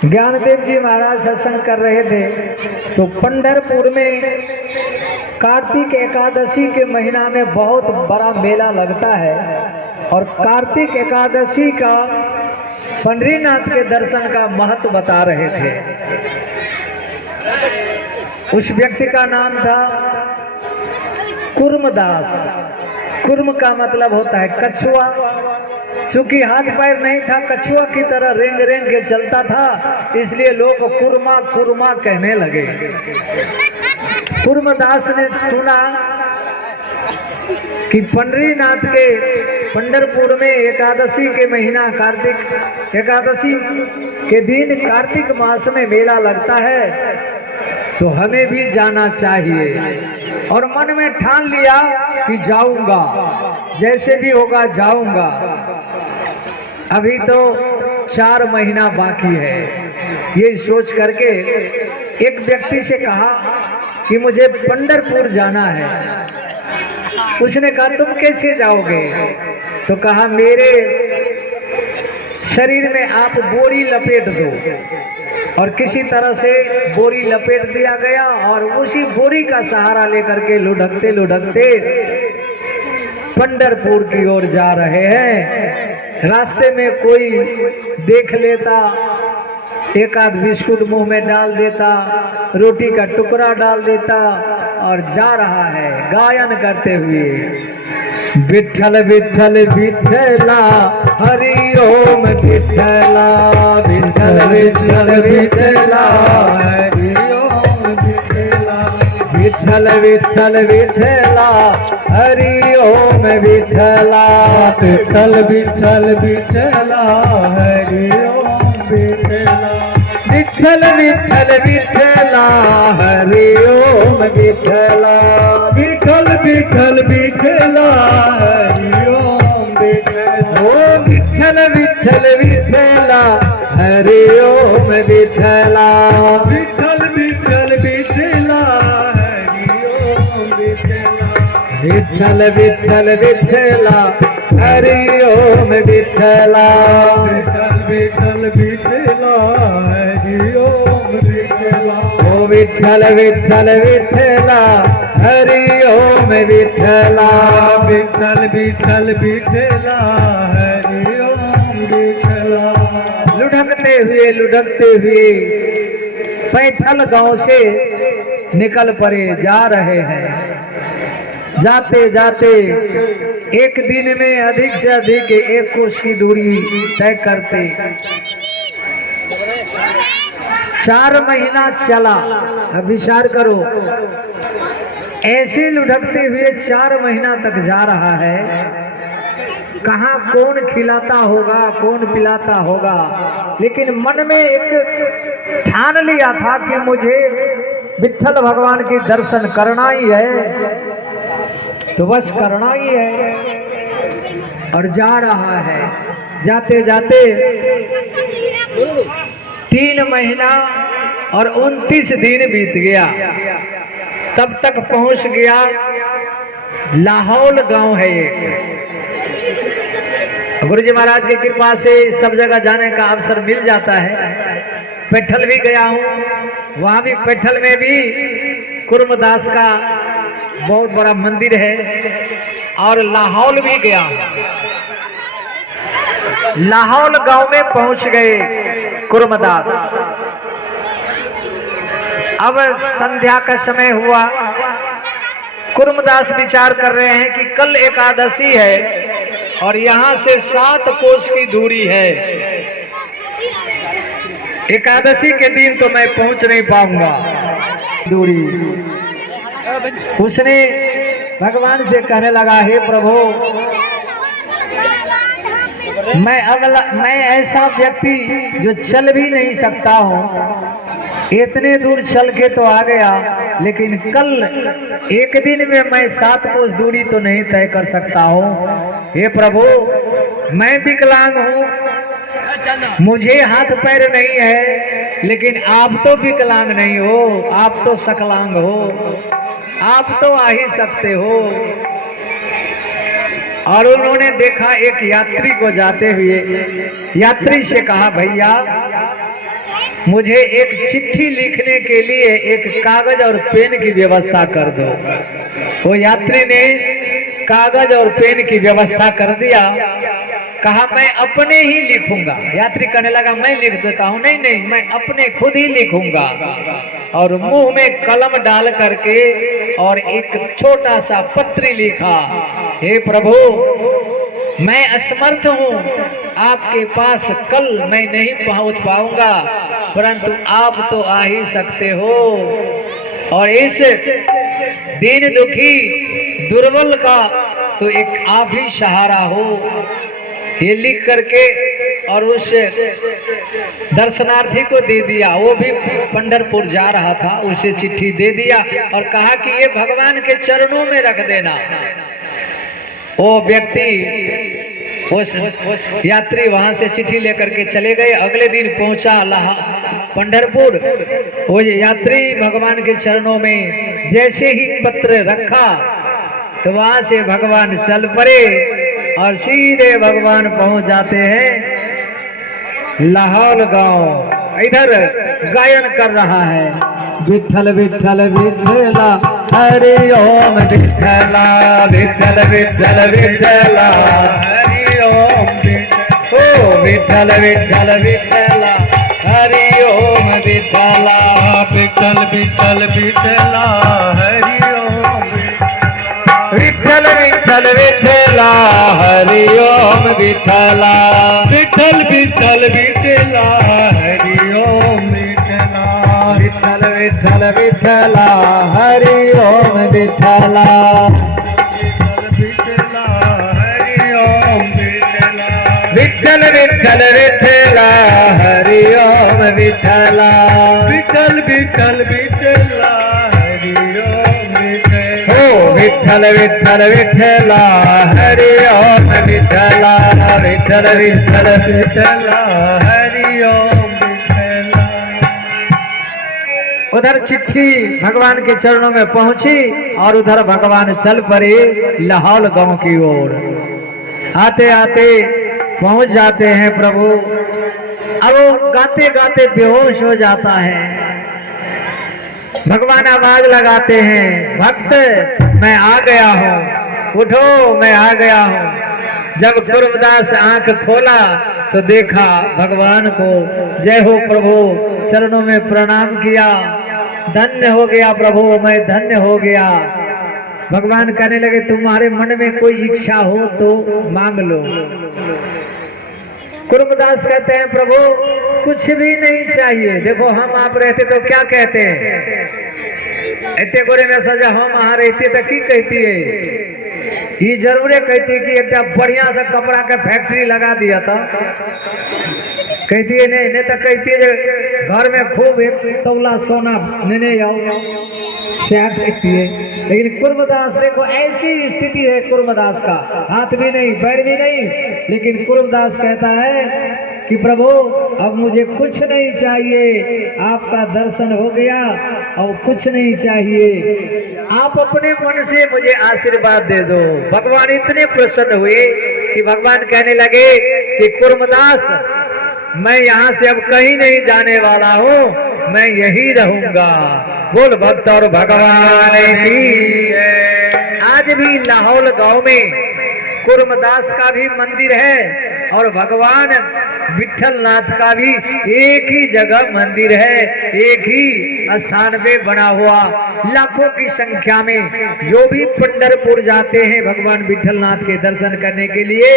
ज्ञानदेव जी महाराज सत्संग कर रहे थे तो पंढरपुर में कार्तिक एकादशी के महीना में बहुत बड़ा मेला लगता है और कार्तिक एकादशी का पंढरीनाथ के दर्शन का महत्व बता रहे थे। उस व्यक्ति का नाम था कुर्मदास। कुर्म का मतलब होता है कछुआ। चूंकि हाथ पैर नहीं था, कछुआ की तरह रेंग रेंग के चलता था, इसलिए लोग कुर्मा कुर्मा कहने लगे। कुर्मदास ने सुना कि पंढरीनाथ के पंढरपुर में एकादशी के महीना कार्तिक एकादशी के दिन कार्तिक मास में मेला लगता है, तो हमें भी जाना चाहिए। और मन में ठान लिया कि जाऊंगा, जैसे भी होगा जाऊंगा। अभी तो 4 महीना बाकी है। ये सोच करके एक व्यक्ति से कहा कि मुझे पंढरपुर जाना है। उसने कहा तुम कैसे जाओगे? तो कहा मेरे शरीर में आप बोरी लपेट दो। और किसी तरह से बोरी लपेट दिया गया और उसी बोरी का सहारा लेकर के लुढ़कते लुढ़कते पंढरपुर की ओर जा रहे हैं। रास्ते में कोई देख लेता, एक आध बिस्कुट मुंह में डाल देता, रोटी का टुकड़ा डाल देता और जा रहा है गायन करते हुए, विठ्ठल विठ्ठल विठ्ठला हरि ओम विठ्ठला, विठ्ठल विठ्ठल विठ्ठला हरि ओम विठ्ठला, विठ्ठल विठ्ठल विठ्ठला हरि ओम विठ्ठला, विठ्ठल विठ्ठल विठ्ठला हरि ओम विठ्ठला, विठ्ठल विठ्ठल विठ्ठला हरि ओम विठ्ठला, विठ्ठल विठ्ठल विठ्ठला हरि ओम विठ्ठला, ओ विठ्ठल विठ्ठल विठ्ठला हरि ओम विठ्ठला, विठ्ठल विठ्ठल विठ्ठला हरि ओम विठ्ठला, विठ्ठल विठ्ठल विठ्ठला हरि ओम विठ्ठला, विठ्ठल विठ्ठल विठ्ठला हरि ओम विठ्ठला, ओ विठ्ठल विठ्ठल विठ्ठला हरि ओम विठ्ठला, विठ्ठल विठ्ठल विठ्ठला हरि ओम विठ्ठला। लुढ़कते हुए पैठल गांव से निकल पड़े, जा रहे हैं। जाते जाते एक दिन में अधिक से अधिक 1 कोस की दूरी तय करते। 4 महीना चला। अब विचार करो, ऐसे लुढ़कते हुए 4 महीना तक जा रहा है। कहाँ कौन खिलाता होगा, कौन पिलाता होगा, लेकिन मन में एक ठान लिया था कि मुझे विठ्ठल भगवान के दर्शन करना ही है, तो बस करना ही है। और जा रहा है। जाते जाते 3 महीना और 29 दिन बीत गया। तब तक पहुंच गया लाहौल गांव है एक। गुरु जी महाराज की कृपा से सब जगह जाने का अवसर मिल जाता है। पैठल भी गया हूँ, वहां भी पैठल में भी कुर्मदास का बहुत बड़ा मंदिर है। और लाहौल भी गया। लाहौल गांव में पहुंच गए कुर्मदास। अब संध्या का समय हुआ। कुर्मदास विचार कर रहे हैं कि कल एकादशी है और यहाँ से 7 कोस की दूरी है। एकादशी के दिन तो मैं पहुंच नहीं पाऊंगा दूरी। उसने भगवान से कहने लगा, हे प्रभु, मैं ऐसा व्यक्ति जो चल भी नहीं सकता हूँ, इतने दूर चल के तो आ गया, लेकिन कल एक दिन में मैं 7 कोस दूरी तो नहीं तय कर सकता हूँ। हे प्रभु, मैं विकलांग हूँ, मुझे हाथ पैर नहीं है, लेकिन आप तो विकलांग नहीं हो, आप तो सकलांग हो, आप तो आ ही सकते हो। और उन्होंने देखा एक यात्री को जाते हुए। यात्री से कहा, भैया मुझे एक चिट्ठी लिखने के लिए एक कागज और पेन की व्यवस्था कर दो। वो यात्री ने कागज और पेन की व्यवस्था कर दिया। कहा मैं अपने ही लिखूंगा। यात्री कहने लगा मैं लिख देता हूँ। नहीं नहीं, मैं अपने खुद ही लिखूंगा। और मुंह में कलम डाल करके और एक छोटा सा पत्र लिखा, हे प्रभु मैं असमर्थ हूँ, आपके पास कल मैं नहीं पहुँच पाऊंगा, परंतु आप तो आ ही सकते हो। और इस दीन दुखी दुर्बल का तो एक आप ही सहारा हो। ये लिख करके और उस दर्शनार्थी को दे दिया। वो भी पंढरपुर जा रहा था, उसे चिट्ठी दे दिया और कहा कि ये भगवान के चरणों में रख देना। वो व्यक्ति उस यात्री वहां से चिट्ठी लेकर के चले गए। अगले दिन पहुंचा पंढरपुर। वो यात्री भगवान के चरणों में जैसे ही पत्र रखा तो वहां से भगवान चल पड़े और सीधे भगवान पहुंच जाते हैं लाहौल गांव। इधर गायन कर रहा है, विठल विठल विठला हरि ओम विठला, विठल विठल विठला हरि ओम विठला, विठल विठल विठला हरि ओम विठला, विठल विठल विठला हरि ओम विठल विठल विठला हरि ओम विठला, विठल विठल विठला हरि ओम विठला, विठल विठल विठला हरि ओम विठला, विठला हरि ओम विठला, विठल विठल विठला हरि ओम विठला, विठल विठल विठला हरि ओम विठला, विठल विठल विठला हरि ओम विठला, विठल विठल विठला हरि ओम विठला। उधर चिट्ठी भगवान के चरणों में पहुंची और उधर भगवान चल पड़े लाहौल गांव की ओर। आते आते पहुंच जाते हैं प्रभु। अब वो गाते गाते बेहोश हो जाता है। भगवान आवाज लगाते हैं, भक्त मैं आ गया हूँ, उठो मैं आ गया हूँ। जब कुर्मदास आंख खोला तो देखा भगवान को। जय हो प्रभु, चरणों में प्रणाम किया। धन्य हो गया प्रभु, मैं धन्य हो गया। भगवान कहने लगे तुम्हारे मन में कोई इच्छा हो तो मांग लो। कुर्मदास कहते हैं प्रभु कुछ भी नहीं चाहिए। देखो हम आप रहते तो क्या कहते हैं, इतने गोरे में सजा हम आ रहते तो की कहती है, ये जरूर कहती है कि एक बढ़िया सा कपड़ा का फैक्ट्री लगा दिया था। कहती है नहीं तो कहती है घर में खूब एक तौला सोना नहीं आओ क्या कहती है। लेकिन कुर्मदास देखो ऐसी स्थिति है कुर्मदास का, हाथ भी नहीं पैर भी नहीं, लेकिन कुर्मदास कहता है कि प्रभु अब मुझे कुछ नहीं चाहिए, आपका दर्शन हो गया और कुछ नहीं चाहिए। आप अपने मन से मुझे आशीर्वाद दे दो। भगवान इतने प्रसन्न हुए कि भगवान कहने लगे कि कुर्मदास मैं यहाँ से अब कहीं नहीं जाने वाला हूँ, मैं यही रहूंगा। बोल भक्त और भगवान की। आज भी लाहौल गांव में कुर्मदास का भी मंदिर है और भगवान विठलनाथ का भी एक ही जगह मंदिर है, एक ही स्थान पे बना हुआ। लाखों की संख्या में जो भी पंढरपुर जाते हैं भगवान विठलनाथ के दर्शन करने के लिए,